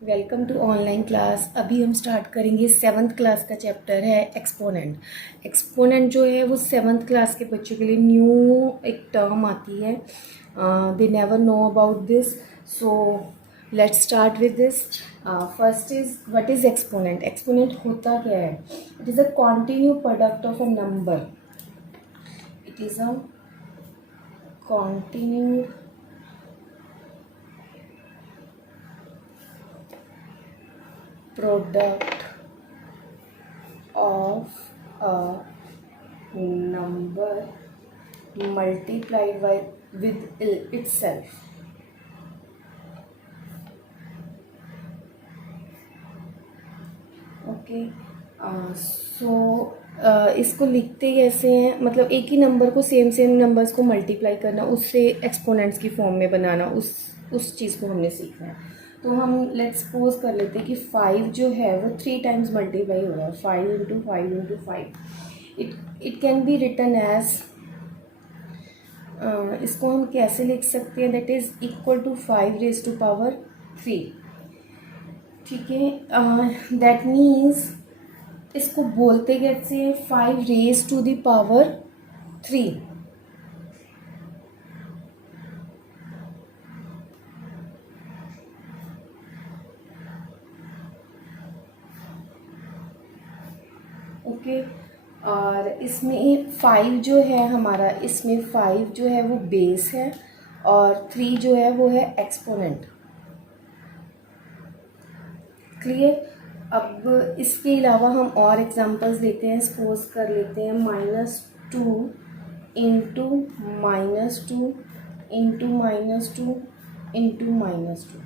Welcome to online class. अभी हम start करेंगे 7th क्लास का चैप्टर है एक्सपोनेंट। एक्सपोनेंट जो है वो 7th क्लास के बच्चों के लिए न्यू एक टर्म आती है। They never know about this, so let's start with this. First is what is exponent. Exponent होता क्या है? It is a continue product of a number. It is a continue product of a number multiplied by with itself. Okay, so इसको लिखते कैसे हैं? मतलब एक ही नंबर को सेम नंबर्स को मल्टीप्लाई करना, उससे एक्सपोनेंट्स की फॉर्म में बनाना, उस चीज़ को हमने सीखना है। तो हम लेट्स सपोज कर लेते हैं कि 5 जो है वो 3 टाइम्स मल्टीप्लाई हो रहा है। 5 into 5 into 5 it can be written as, इसको हम कैसे लिख सकते हैं? That is equal to 5 raise to power 3। ठीक है, दैट मीन्स इसको बोलते कैसे हैं? 5 raise to the power 3। Okay, और इसमें 5 जो है हमारा, इसमें 5 जो है वो बेस है और 3 जो है वो है एक्सपोनेंट। क्लियर? अब इसके अलावा हम और एग्जांपल्स लेते हैं। सपोज कर लेते हैं -2 into -2 into -2 into -2।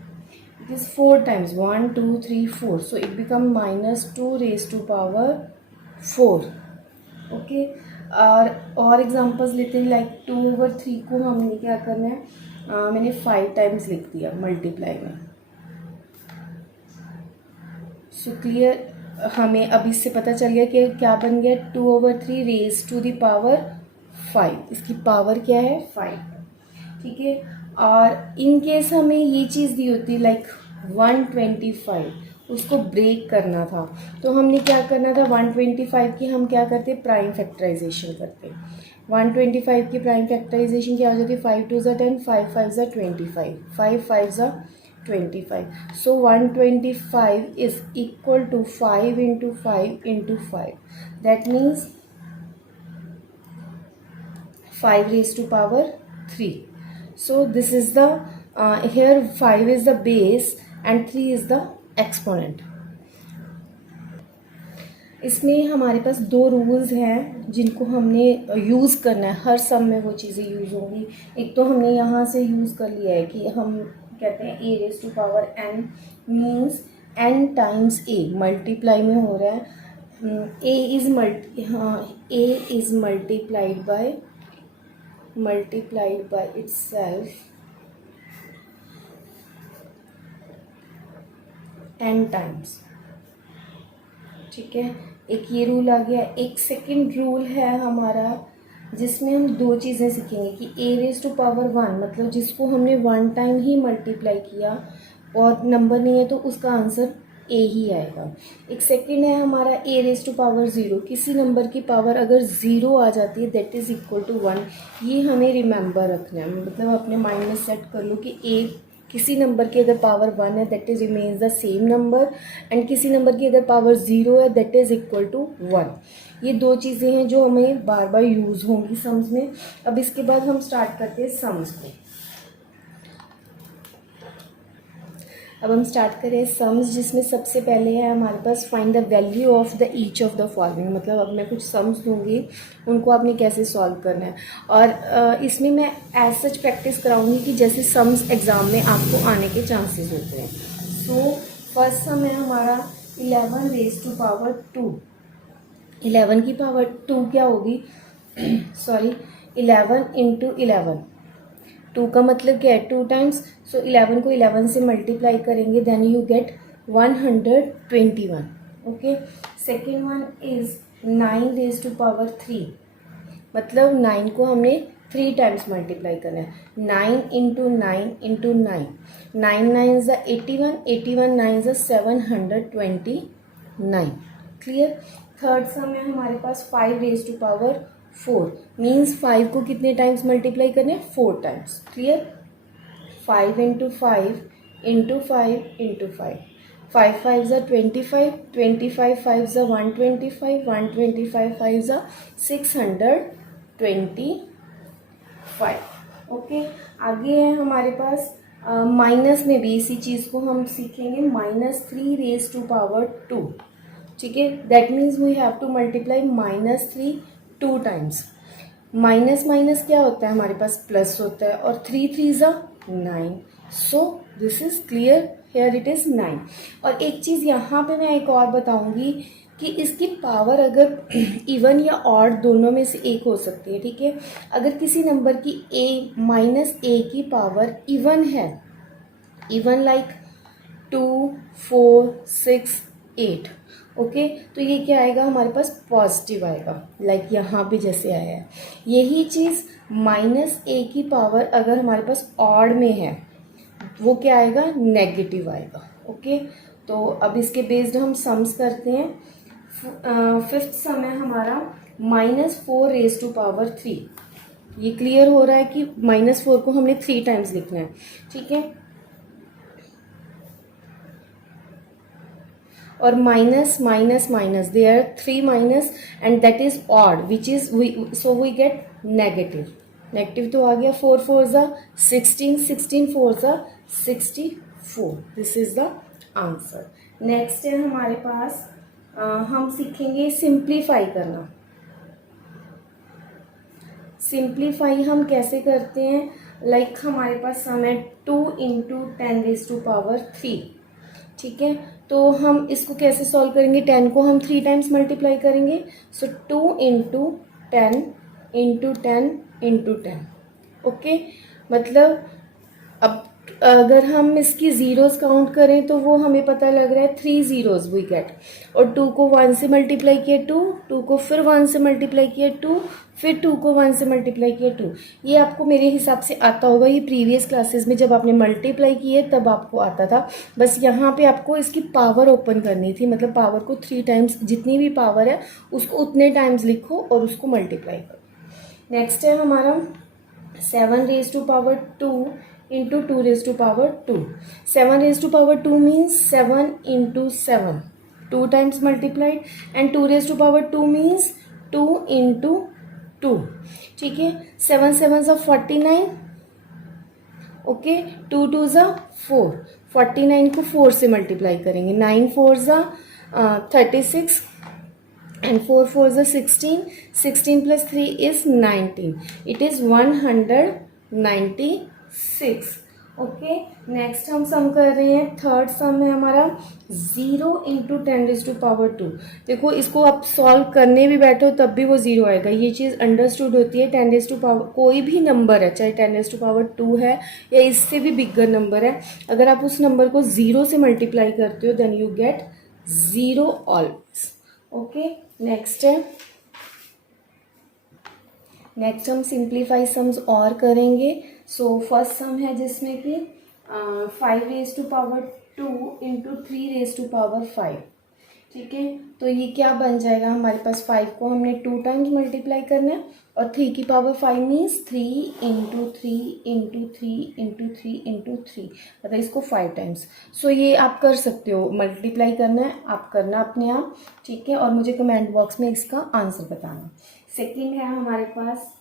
It is 4 times, 1 2 3 4, so it become -2 raise to power 4। Okay, और एग्जांपल्स लेते हैं। लाइक 2/3 को हमने क्या करना है? मैंने 5 टाइम्स लिख दिया मल्टीप्लाई में। So clear? हमें अब इससे पता चल गया कि क्या बन गया? 2/3 रेज टू द पावर 5। इसकी पावर क्या है? 5। ठीक है, और इन केस हमें ये चीज़ दी होती लाइक 125, उसको ब्रेक करना था, तो हमने क्या करना था? 125 की हम क्या करते? प्राइम फैक्टराइजेशन करते। 125 की प्राइम फैक्टराइजेशन क्या हो जाती? 5 2 ज़ा 10, 5 5 ज़ा 25, 5 5 ज़ा 25। So 125 is equal to 5 into 5 into 5। That means 5 raised to power 3. So this is the, here 5 is the base and 3 is the exponent. इसमें हमारे पास दो रूल्स हैं जिनको हमने यूज़ करना है। हर सम में वो चीज़ें यूज़ होंगी। एक तो हमने यहाँ से यूज़ कर लिया है कि हम कहते हैं a raise to power n means n times a multiply में हो रहा है। a is multiplied by itself n times. ठीक है, एक ये रूल आ गया। एक सेकंड रूल है हमारा जिसमें हम दो चीज़ें सीखेंगे कि a रेज टू पावर 1 मतलब जिसको हमने 1 टाइम ही मल्टीप्लाई किया और नंबर नहीं है तो उसका आंसर a ही आएगा। एक सेकंड है हमारा a रेज टू पावर 0, किसी नंबर की पावर अगर 0 आ जाती है दैट इज़ इक्वल टू 1। ये हमें रिमेंबर रखना है, मतलब अपने माइंड में सेट कर लो कि a किसी नंबर की अगर पावर 1 है that is remains the same number, and किसी नंबर की अगर पावर 0 है दैट इज़ इक्वल टू 1। ये दो चीज़ें हैं जो हमें बार बार यूज़ होंगी सम्स में। अब इसके बाद हम स्टार्ट करते हैं सम्स को। अब हम स्टार्ट करें सम्स, जिसमें सबसे पहले है हमारे पास find the value of the each of the following. मतलब अब मैं कुछ सम्स दूंगी, उनको आपने कैसे सॉल्व करना है। और इसमें मैं एज सच प्रैक्टिस कराऊंगी कि जैसे सम्स एग्ज़ाम में आपको आने के चांसेस होते हैं। सो फर्स्ट सम है हमारा 11 रेज टू पावर 2। 11 की पावर 2 क्या होगी? Sorry, 11 into 11। 2 का मतलब क्या है? 2 टाइम्स। सो 11 को 11 से मल्टीप्लाई करेंगे then you get 121। Okay, second one is 9 raise to power 3। मतलब 9 को हमने 3 टाइम्स मल्टीप्लाई करना है। 9 इंटू 9 इंटू 9, 9 9 ज़ा 81, 81 9 ज़ा 729। क्लियर। थर्ड सम में हमारे पास 5 रेज टू पावर 4 मीन्स 5 को कितने टाइम्स मल्टीप्लाई करने हैं, 4 times. Clear. 5 into 5 into 5 into 5, 5 5 ज़ा 25, 25 5 ज़ा 125, 125 5 ज़ा 625। ओके। आगे है हमारे पास माइनस में भी इसी चीज़ को हम सीखेंगे, -3 रेज टू पावर 2। ठीक है, that means we have to multiply -3 2 times. Minus minus क्या होता है हमारे पास, प्लस होता है, और 3 3 ज़ा 9, so this is clear, here it is 9। और एक चीज़ यहाँ पे मैं एक और बताऊँगी कि इसकी पावर अगर इवन या ऑड दोनों में से एक हो सकती है। ठीक है, अगर किसी नंबर की -a की पावर इवन है, इवन लाइक 2 4 6 8, ओके, तो ये क्या आएगा हमारे पास, पॉजिटिव आएगा, लाइक यहाँ पे जैसे आया है। यही चीज़ -a की पावर अगर हमारे पास ऑड में है, वो क्या आएगा, नेगेटिव आएगा। ओके, तो अब इसके बेस्ड हम सम्स करते हैं। फिफ्थ सम है हमारा -4 रेज टू पावर 3। ये क्लियर हो रहा है कि -4 को हमने 3 टाइम्स लिखना है। ठीक है, और minus minus minus, there 3 minus and that is odd which is so we get negative. Negative तो आ गया। 4 4 ज़ा 16, 16 4 ज़ा 64। This is the answer. Next है हमारे पास हम सीखेंगे सिंप्लीफाई करना। सिंप्लीफाई हम कैसे करते हैं, लाइक हमारे पास सम है 2 इंटू 10 रेज टू पावर 3। ठीक है, तो हम इसको कैसे सॉल्व करेंगे, 10 को हम 3 टाइम्स मल्टीप्लाई करेंगे। सो 2 इंटू 10 इंटू 10 इंटू 10। ओके, मतलब अब अगर हम इसकी ज़ीरोज़ काउंट करें तो वो हमें पता लग रहा है 3 ज़ीरोज़ वी गेट। और 2 को 1 से मल्टीप्लाई किया 2, 2 को फिर 1 से मल्टीप्लाई किया 2, फिर 2 को 1 से मल्टीप्लाई किया 2। ये आपको मेरे हिसाब से आता होगा, ये प्रीवियस क्लासेस में जब आपने मल्टीप्लाई किए तब आपको आता था। बस यहाँ पे आपको इसकी पावर ओपन करनी थी, मतलब पावर को 3 टाइम्स, जितनी भी पावर है उसको उतने टाइम्स लिखो और उसको मल्टीप्लाई करो। नेक्स्ट है हमारा 7 raise to power 2 into 2 raise to power 2। 7 raise to power 2 means 7 into 7, 2 times multiplied, and 2 raise to power 2 means 2 into 2। ठीक है, 7 7 ज़ा 49, ओके, 2 2 ज़ा 4, 49 को 4 से मल्टीप्लाई करेंगे, 9 4 ज़ा 36 and 4 4 is 16, 16 plus 3 is 19, it is 196। Okay, next हम सम कर रहे हैं, थर्ड सम है हमारा 0 इंटू 10 रेज टू पावर 2। देखो इसको आप सॉल्व करने भी बैठो तब भी वो 0 आएगा, ये चीज़ अंडरस्टूड होती है। 10 रेज टू पावर कोई भी नंबर है, चाहे 10 रेज टू पावर 2 है या इससे भी बिगर नंबर है, अगर आप उस नंबर को 0 से मल्टीप्लाई करते हो then you get 0 always. Okay, next है, नेक्स्ट हम सिंप्लीफाई सम्स और करेंगे। सो फर्स्ट सम है जिसमें कि 5 raise to power 2 into 3 raise to power 5। ठीक है, तो ये क्या बन जाएगा हमारे पास, 5 को हमने 2 टाइम्स मल्टीप्लाई करना है और 3 की power 5 means 3 into 3 into 3 into 3 into 3, मतलब इसको 5 टाइम्स। सो ये आप कर सकते हो, मल्टीप्लाई करना है आप करना अपने आप। ठीक है, और मुझे कमेंट बॉक्स में इसका आंसर बताना। सेकेंड है हमारे पास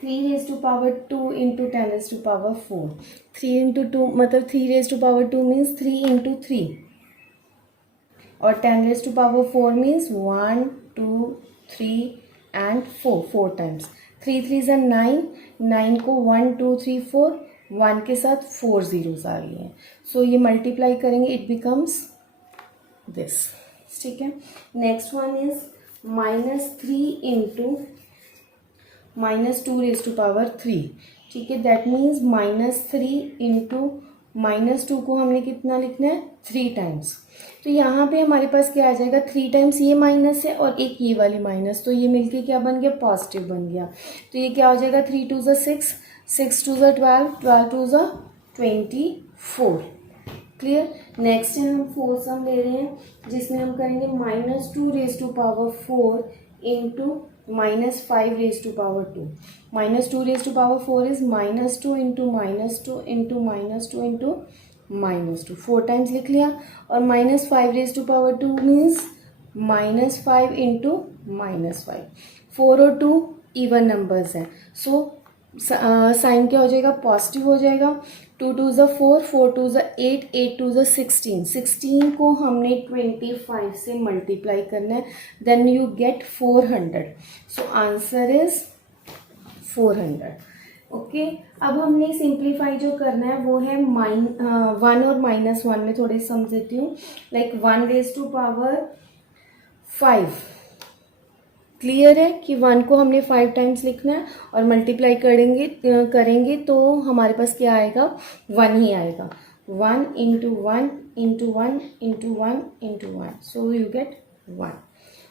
3 raise to power 2 into 10 raise to power 4। 3 into 2 मतलब 3 raise to power 2 means 3 into 3, और 10 raise to power 4 means 1 2 3 and 4, 4 times. 3 3 ज़ा 9, 9 को 1 2 3 4, 1 के साथ 4 ज़ीरोज़ आ गई हैं। सो ये मल्टीप्लाई करेंगे, इट बिकम्स दिस। ठीक है, next one is -3 into -2 raise to power 3। ठीक है, दैट मीन्स -3 इंटू -2 को हमने कितना लिखना है, 3 टाइम्स। तो यहाँ पे हमारे पास क्या आ जाएगा, 3 टाइम्स ये माइनस है और एक ये वाली माइनस, तो ये मिलके क्या बन गया, पॉजिटिव बन गया। तो ये क्या हो जाएगा, 3 2 ज़ा 6, 6 2 ज़ा 12, 12 2 ज़ा 24। क्लियर। नेक्स्ट है हम फोर्थ सम ले रहे हैं, जिसमें हम करेंगे -2 raise to power 4 into -5 raise to power 2। -2 raise to power 4 is -2 into -2 into -2 into -2, 4 times लिख लिया। और -5 raise to power 2 means -5 into -5। 4 और 2 इवन नंबर्स हैं, सो साइन क्या हो जाएगा, पॉजिटिव हो जाएगा। 2 2 ज़ा 4, 4 2 ज़ा 8, 8 2 ज़ा 16, 16 को हमने 25 से मल्टीप्लाई करना है, then you get 400। So answer is 400। Okay, अब हमने सिंप्लीफाई जो करना है वो है 1 और -1 में थोड़े समझ देती हूँ। Like 1 raise to power 5, clear है कि 1 को हमने 5 टाइम्स लिखना है और मल्टीप्लाई करेंगे तो हमारे पास क्या आएगा, 1 ही आएगा। 1 into 1 into 1 into 1 into 1, so you get 1।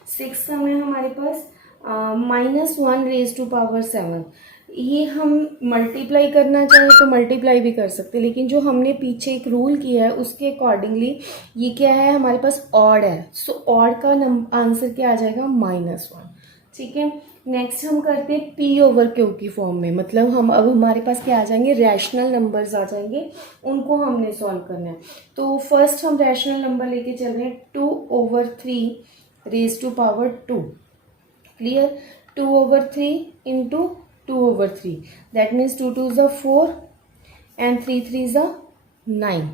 6 सम है हमारे पास, -1 रेज टू पावर 7। ये हम मल्टीप्लाई करना चाहें तो मल्टीप्लाई भी कर सकते हैं, लेकिन जो हमने पीछे एक रूल किया है उसके अकॉर्डिंगली ये क्या है, हमारे पास ऑड है, सो ऑड का आंसर क्या आ जाएगा, -1। ठीक है। नेक्स्ट हम करते हैं पी ओवर क्यू की फॉर्म में, मतलब हम अब हमारे पास क्या आ जाएंगे, रैशनल नंबर्स आ जाएंगे, उनको हमने सॉल्व करना है। तो फर्स्ट हम रैशनल नंबर लेके चल रहे हैं, 2/3 raise to power 2। Clear. 2/3 into 2/3, that means 2 2 ज़ा 4 and 3 3 ज़ा 9।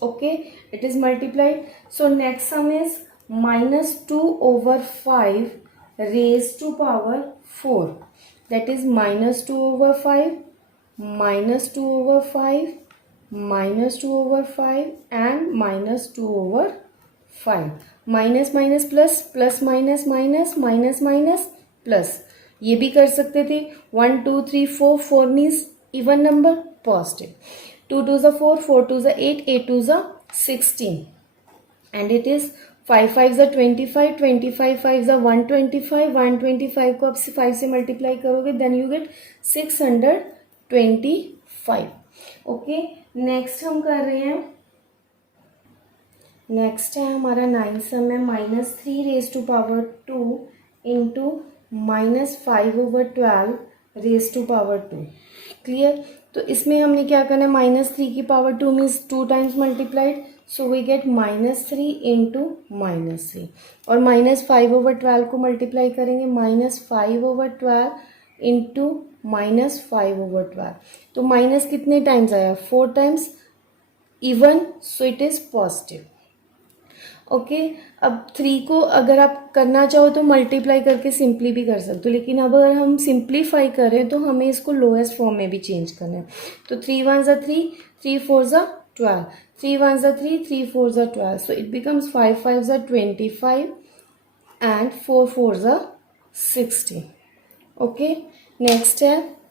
okay, it is multiplied. So next sum is -2/5 raised to power 4, that is -2/5, -2/5, -2/5 and -2/5। Minus minus plus, plus minus minus, minus minus plus, ये भी कर सकते थे। 1 2 3 4, 4 means even number, positive. 2 2 ज़ा 4, 4 2 ज़ा 8, 8 2 ज़ा 16 एंड इट इज 5 5 ज़ा 25, 25 5 ज़ा 125, 125 को अब 5 से मल्टीप्लाई करोगे then you get 625। Okay, next हम कर रहे हैं, नेक्स्ट है हमारा 9 सम है, -3 raise to power 2 into -5/12 raise to power 2। Clear. तो इसमें हमने क्या करना है, -3 की power 2 means 2 times multiplied, so we get -3 into -3। और -5/12 को मल्टीप्लाई करेंगे, -5/12 इंटू -5/12, तो माइनस कितने टाइम्स आया, 4 times, even, so it is positive. Okay, अब 3 को अगर आप करना चाहो तो मल्टीप्लाई करके सिंपली भी कर सकते हो, लेकिन अब अगर हम सिंप्लीफाई करें तो हमें इसको लोएस्ट फॉर्म में भी चेंज करना है। तो 3 1 ज़ा 3, 3 4 ज़ा 12, 3 1 ज़ा 3, 3 4 ज़ा 12, सो इट बिकम्स 5 5 ज़ा 25 एंड 4 4 ज़ा 60। ओके, नेक्स्ट है,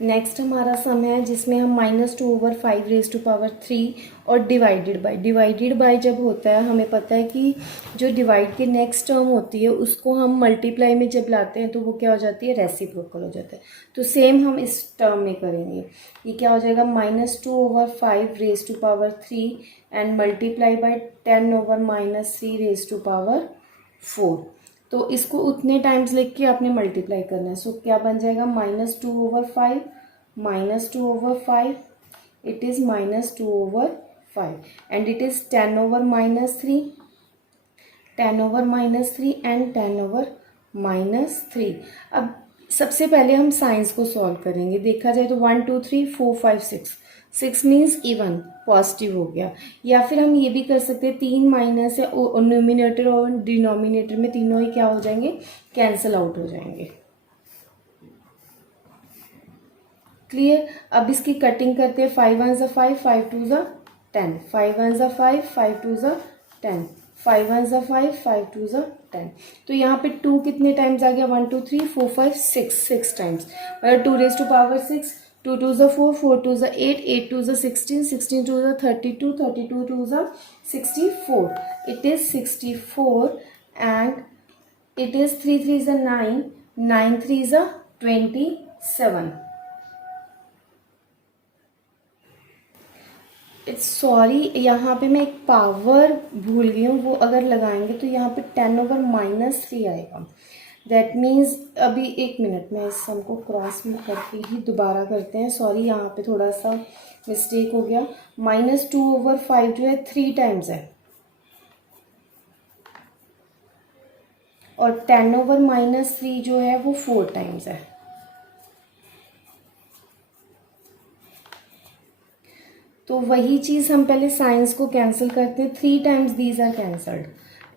नेक्स्ट हमारा सम है जिसमें हम -2/5 रेज टू पावर 3 और डिवाइडेड बाय जब होता है, हमें पता है कि जो डिवाइड के नेक्स्ट टर्म होती है उसको हम मल्टीप्लाई में जब लाते हैं तो वो क्या हो जाती है, रेसिप्रोकल हो जाता है। तो सेम हम इस टर्म में करेंगे, ये क्या हो जाएगा, -2/5 raise to power 3 and multiply by 10/-3 raise to power 4। तो इसको उतने टाइम्स लिख के आपने मल्टीप्लाई करना है। सो क्या बन जाएगा, -2/5, -2/5, it is -2/5 and it is 10/-3, 10/-3 and 10/-3। अब सबसे पहले हम साइंस को सॉल्व करेंगे। देखा जाए तो 1 2 3 4 5 6, 6 मीन्स इवन, पॉजिटिव हो गया। या फिर हम ये भी कर सकते हैं, 3 माइनस है, न्यूमिनेटर और डिनोमिनेटर में तीनों ही क्या हो जाएंगे, कैंसल आउट हो जाएंगे। क्लियर। अब इसकी कटिंग करते हैं, 5 1 ज़ा 5, 5 2 ज़ा 10, 5 1 ज़ा 5, 5 2 ज़ा 10, 5 1 ज़ा 5, 5 2 ज़ा 10। तो यहाँ पे 2 कितने टाइम्स आ गया, 1 2 3 4 5 6, 6 टाइम्स, 2 रेज टू पावर 6, 2 2 ज़ा 4, 4 2 ज़ा 8, 8 2 ज़ा 16, 16 2 ज़ा 32, 32 2 ज़ा 64. It is 64 and it is 3 3 ज़ा 9, 9 3 ज़ा 27. इट्स सॉरी, यहाँ पे मैं एक पावर भूल गई हूँ, वो अगर लगाएंगे तो यहाँ पे 10/-3 आएगा. दैट मीन्स अभी एक मिनट, मैं इस सम को क्रॉस में करके ही दोबारा करते हैं. सॉरी, यहाँ पे थोड़ा सा मिस्टेक हो गया. -2/5 जो है 3 टाइम्स है और 10/-3 जो है वो 4 टाइम्स है. तो वही चीज़ हम पहले साइंस को कैंसिल करते हैं. 3 times these are cancelled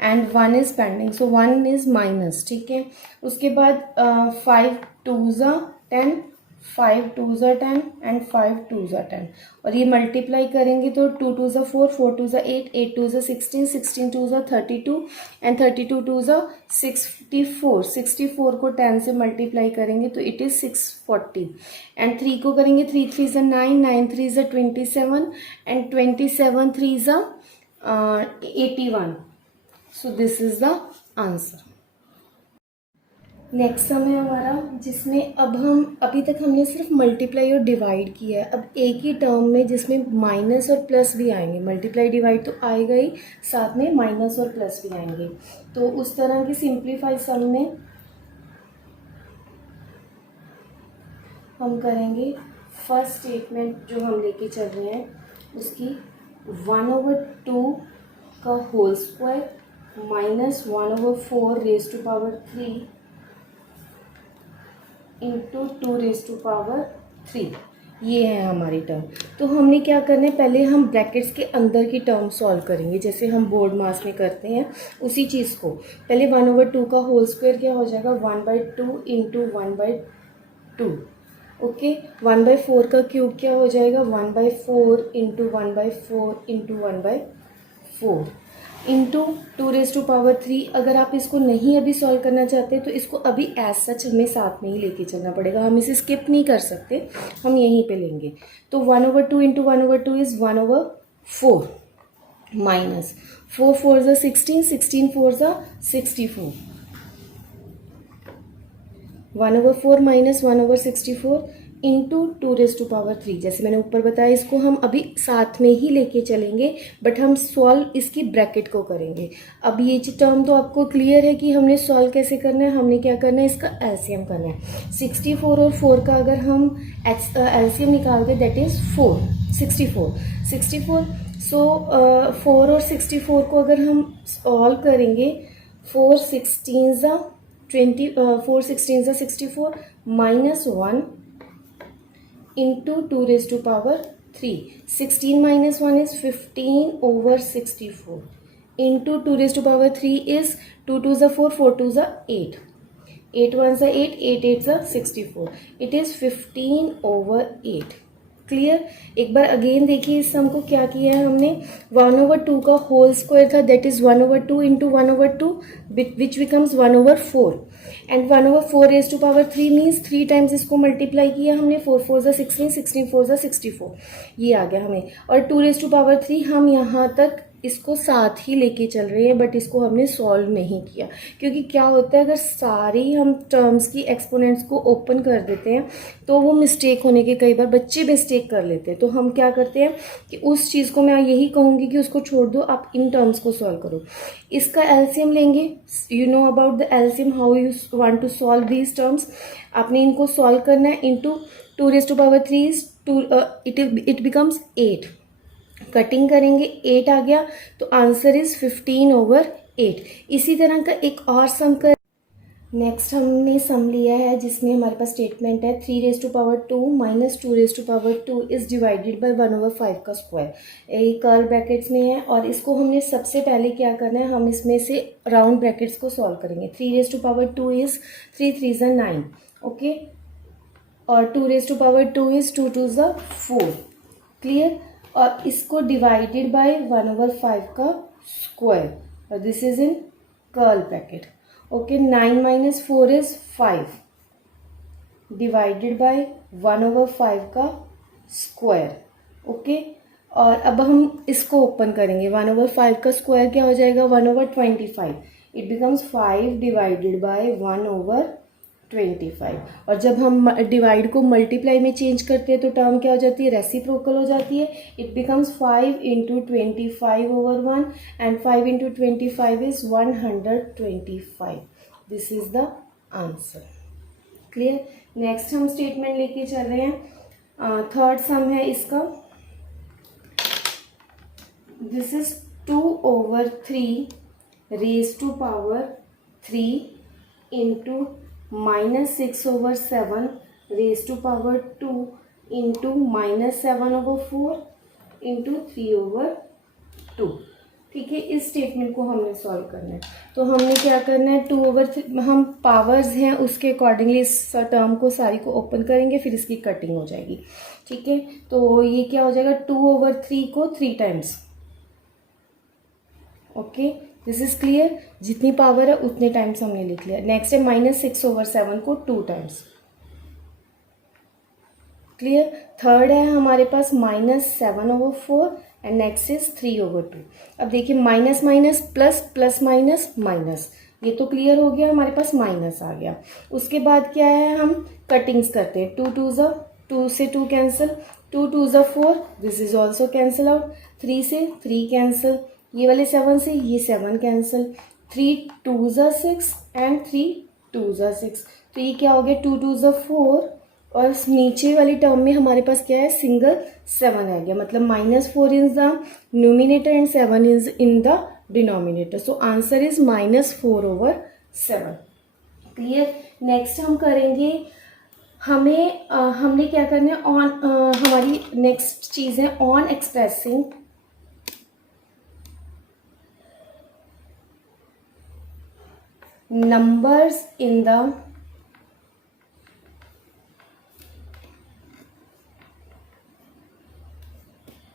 and 1 is pending, so 1 is minus. ठीक है, उसके बाद 5 2 ज़ा 10, 5 2 ज़ा 10 एंड 5 2 ज़ा 10, और ये मल्टीप्लाई करेंगे तो 2 2 ज़ा 4, 4 2 ज़ा 8, 8 2 ज़ा 16, 16 2 ज़ा 32 एंड 32 2 ज़ा 64. 64 को 10 से मल्टीप्लाई करेंगे तो इट इज़ 640 एंड 3 को करेंगे 3 3 ज़ा 9, 9 3 ज़ा 27 एंड 27 3 ज़ा 81. So this is the answer. Next sum है हमारा, जिसमें अब हम अभी तक हमने सिर्फ मल्टीप्लाई और डिवाइड किया है. अब एक ही टर्म में जिसमें माइनस और प्लस भी आएंगे, मल्टीप्लाई डिवाइड तो आएगा ही, साथ में माइनस और प्लस भी आएंगे. तो उस तरह के सिंप्लीफाइड सम में हम करेंगे फर्स्ट स्टेटमेंट जो हम लेके चल रहे हैं उसकी 1/2 का whole square -1/4 raise to power 3 into 2 raise to power 3. ये है हमारी टर्म. तो हमने क्या करना है, पहले हम ब्रैकेट्स के अंदर की टर्म सॉल्व करेंगे जैसे हम बोर्ड मास में करते हैं. उसी चीज़ को पहले 1/2 का होल स्क्वायर क्या हो जाएगा, 1/2 इंटू 1/2. ओके, 1/4 का क्यूब क्या हो जाएगा, 1/4 into 1/4 into 1/4 into 2 raise to power 3. अगर आप इसको नहीं अभी सॉल्व करना चाहते तो इसको अभी एज सच हमें साथ में ही लेके चलना पड़ेगा, हम इसे स्किप नहीं कर सकते, हम यहीं पे लेंगे. तो 1/2 इंटू 1/2 इज़ 1/4 माइनस 4 4 ज़ा 16, 16 4 ज़ा 64. 1/4 minus 1/64 into 2 raise to power 3. जैसे मैंने ऊपर बताया, इसको हम अभी साथ में ही लेके चलेंगे, बट हम सॉल्व इसकी ब्रैकेट को करेंगे. अब ये टर्म तो आपको क्लियर है कि हमने सॉल्व कैसे करना है. हमने क्या करना है, इसका एलसीएम करना है. 64 और 4 का अगर हम एलसीएम निकालते दैट इज़ 4 64. सो 4 और 64 को अगर हम सॉल्व करेंगे, 4 16 ज़ा 4 16 ज़ा 64 -1 into 2 raise to power 3. 16 minus 1 is 15/64 into 2 raise to power 3 is 2 2 ज़ा 4, 4 2 ज़ा 8, 8 1 ज़ा 8, 8 8 ज़ा 64. It is 15/8. क्लियर. एक बार अगेन देखिए इस सम को क्या किया है हमने. 1/2 का होल स्क्वायर था, that is 1/2 into 1/2 which becomes 1/4 and 1/4 raise to power 3 means 3 times इसको मल्टीप्लाई किया हमने. 4 4 ज़ा 16, 16 4 ज़ा 64, ये आ गया हमें. और 2 रेज़ टू पावर 3 हम यहाँ तक इसको साथ ही लेके चल रहे हैं, बट इसको हमने सॉल्व नहीं किया, क्योंकि क्या होता है अगर सारी हम टर्म्स की एक्सपोनेंट्स को ओपन कर देते हैं तो वो मिस्टेक होने के, कई बार बच्चे मिस्टेक कर लेते हैं. तो हम क्या करते हैं कि उस चीज़ को मैं यही कहूँगी कि उसको छोड़ दो, आप इन टर्म्स को सॉल्व करो. इसका एलसीएम लेंगे. You know about the LCM, how you want to solve these terms. आपने इनको सॉल्व करना है. Into 2 raise to power 3 is 2, it becomes 8. Cutting करेंगे 8 आ गया, तो आंसर इज 15/8. इसी तरह का एक और सम कर. नेक्स्ट हमने सम लिया है जिसमें हमारे पास स्टेटमेंट है 3 raise to power 2 minus 2 raise to power 2 is divided by 1/5 का स्क्वायर. ये कर्ल ब्रैकेट्स में है और इसको हमने सबसे पहले क्या करना है, हम इसमें से राउंड ब्रैकेट्स को सॉल्व करेंगे. 3 रेज़ टू पावर 2 इज़ 3 3 ज़ा 9. ओके, और 2 रेज़ टू पावर 2 इज़ 2 2 ज़ा 4. क्लियर. और इसको डिवाइडेड बाय 1/5 का स्क्वायर, और this is in curl bracket. Okay, 9 - 4 is 5 divided by 1/5 का स्क्वायर। ओके, और अब हम इसको ओपन करेंगे। 1/5 का स्क्वायर क्या हो जाएगा? 1/25। It becomes 5 divided by 1/25। और जब हम डिवाइड को मल्टीप्लाई में चेंज करते हैं तो टर्म क्या हो जाती है? रेसिप्रोकल हो जाती है। It becomes 5 × 25/1 and 5 × 25 is 125। This is the answer. Clear? Next हम स्टेटमेंट लेके चल रहे हैं। थर्ड सम है इसका। This is 2/3 raised to power 3 into -6/7 raised to power 2 into -7/4 into 3/2। ठीक है, इस स्टेटमेंट को हमने सॉल्व करना है। तो हमने क्या करना है? 2/3 हम पावर्स हैं उसके अकॉर्डिंगली इस टर्म को सारी को ओपन करेंगे, फिर इसकी कटिंग हो जाएगी। ठीक है, तो ये क्या हो जाएगा? 2/3 को 3 times. Okay, this is clear. जितनी पावर है उतने टाइम्स हमने लिख लिया। नेक्स्ट है -6/7 को 2 टाइम्स। क्लियर? थर्ड है हमारे पास -7/4 एंड नेक्स्ट इज 3/2। अब देखिए minus minus plus, plus minus minus, ये तो क्लियर हो गया, हमारे पास माइनस आ गया। उसके बाद क्या है? हम कटिंग्स करते हैं। 2 2 ज़ा 2 से 2 कैंसिल, 2 2 ज़ा 4, this is also cancel out. 3 से 3 कैंसिल, ये वाले 7 से ये 7 कैंसिल। 3 2 ज़ा 6 एंड 3 2 ज़ा 6, तो ये क्या हो गया? 2 2 ज़ा 4, और नीचे वाली टर्म में हमारे पास क्या है? सिंगल 7 आ गया, मतलब -4 in the numerator and 7 is in the denominator. So answer is -4/7। Clear? Next हम करेंगे, हमने क्या करना है? ऑन हमारी नेक्स्ट चीज़ है on expressing numbers in the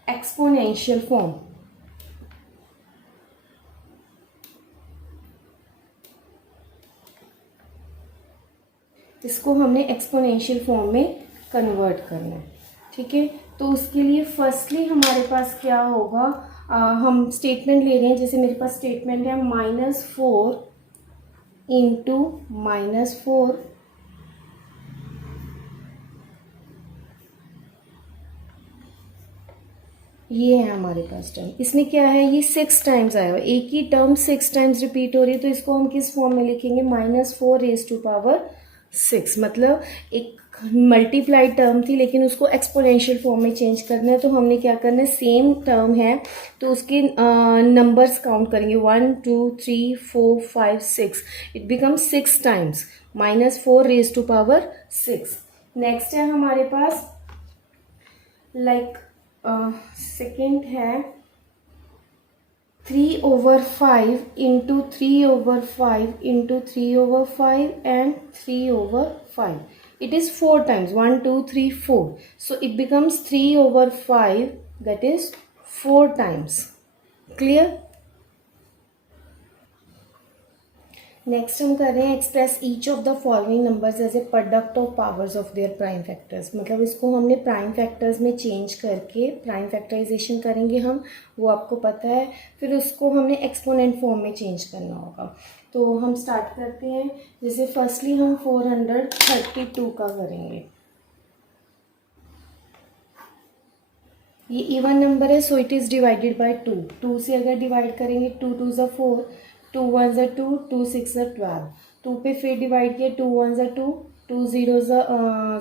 exponential form। इसको हमने एक्सपोनेंशियल फॉर्म में कन्वर्ट करना है। ठीक है, तो उसके लिए फर्स्टली हमारे पास क्या होगा? हम स्टेटमेंट ले रहे हैं। जैसे मेरे पास स्टेटमेंट है -4 इंटू -4 ये है हमारे पास टर्म। इसमें क्या है? ये 6 टाइम्स आया हुआ, एक ही टर्म 6 टाइम्स रिपीट हो रही है, तो इसको हम किस फॉर्म में लिखेंगे? -4 raised to power 6। मतलब एक मल्टीप्लाइड टर्म थी लेकिन उसको एक्सपोनेंशियल फॉर्म में चेंज करना है। तो हमने क्या करना है? सेम टर्म है तो उसके नंबर्स काउंट करेंगे, 1 2 3 4 5 6। It becomes 6 times -4 raised to power 6। Next है हमारे पास सेकेंड है 3/5 into 3/5 into 3/5 and 3/5। It is 4 times, 1 2 3 4, so it becomes 3/5, that is 4 times। Clear? Next हम कर रहे हैं express each of the following numbers as a product of powers of their prime factors. मतलब इसको हमने प्राइम फैक्टर्स में change करके prime factorization करेंगे हम, वो आपको पता है। फिर उसको हमने एक्सपोनेंट फॉर्म में चेंज करना होगा। तो हम स्टार्ट करते हैं। जैसे फर्स्टली हम 432 का करेंगे। ये इवन नंबर है, so it is divided bye 2। 2 से अगर डिवाइड करेंगे, 2 2 ज़ा 4, 2 1 ज़ा 2, 2 6 ज़ा 12। 2 पे फिर डिवाइड किया, 2 1 ज़ा 2, 2 0 ज़ा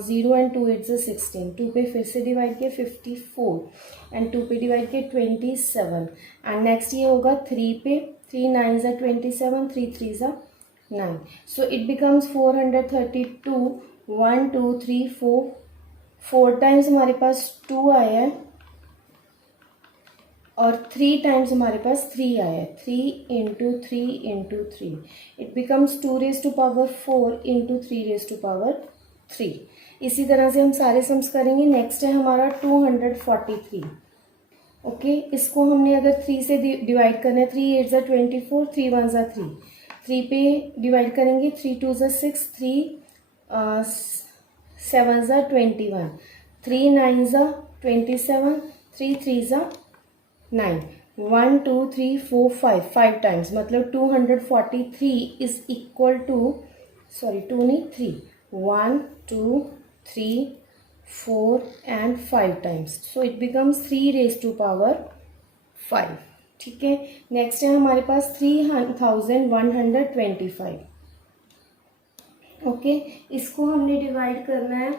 0 एंड 2 8 ज़ा 16। 2 पे फिर से डिवाइड किया, 54 एंड 2 पे डिवाइड किया, 27। एंड नेक्स्ट ये होगा 3 पे, 3 9 ज़ा 27, 3 3 ज़ा 9। So it becomes 432। 1 2 3 4, 4 टाइम्स हमारे पास 2 आया है और 3 टाइम्स हमारे पास 3 आया है। 3 into 3 into 3, it becomes 2 raised to power 4 into 3 raised to power 3। इसी तरह से हम सारे सम्स करेंगे। नेक्स्ट है हमारा 243। ओके, इसको हमने अगर 3 से डिवाइड करना है, 3 8 ज़ा 24, 3 1 ज़ा 3। 3 पे डिवाइड करेंगे, 3 2 ज़ा 6, 3 7 ज़ा 21, 3 9 ज़ा 27, 3 3 ज़ा 9, 1 2 3 4 5 टाइम्स, मतलब 243 इज इक्वल टू, सॉरी 2 नहीं 3, 1 2 3 4 and 5 times, so it becomes 3 raised to power 5. ठीक है, नेक्स्ट है हमारे पास 3125. ओके, इसको हमने डिवाइड करना है.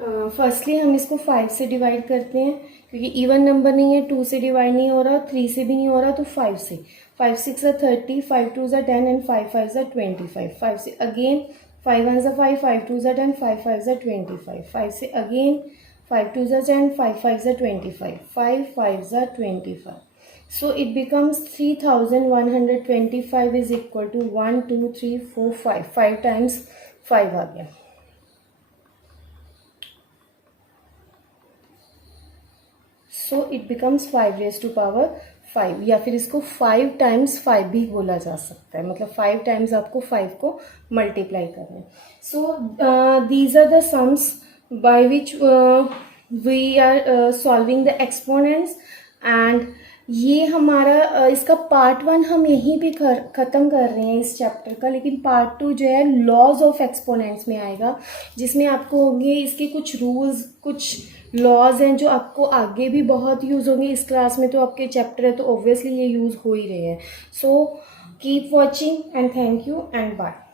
फर्स्टली हम इसको 5 से डिवाइड करते हैं, क्योंकि इवन नंबर नहीं है, 2 से डिवाइड नहीं हो रहा, 3 से भी नहीं हो रहा, तो 5 से. 5 6 ज़ा 30, 5 2 ज़ा 10 एंड 5 5 ज़ा 25. 5 से अगेन 5 1 ज़ा 5, 5 2 ज़ा 10, 5 5 ज़ा 25. 5 से अगेन 5 2 ज़ा 10, 5 5 ज़ा 25, 5 5 ज़ा 25. So it becomes 3125 is equal to 1 2 3 4 5. 5 times 5 आ गया. So it becomes 5 raised to power 5, या फिर इसको 5 times 5 भी बोला जा सकता है, मतलब 5 times आपको 5 को मल्टीप्लाई करना है. So these are the sums by which we are solving the exponents, and ये हमारा इसका पार्ट 1 हम यहीं पे ख़त्म कर रहे हैं इस चैप्टर का, लेकिन पार्ट 2 जो है लॉज ऑफ एक्सपोनेंट्स में आएगा, जिसमें आपको होंगे इसके कुछ रूल्स, कुछ लॉज हैं जो आपको आगे भी बहुत यूज़ होंगे. इस क्लास में तो आपके चैप्टर है तो ऑब्वियसली ये यूज़ हो ही रहे हैं. So keep watching and thank you and bye.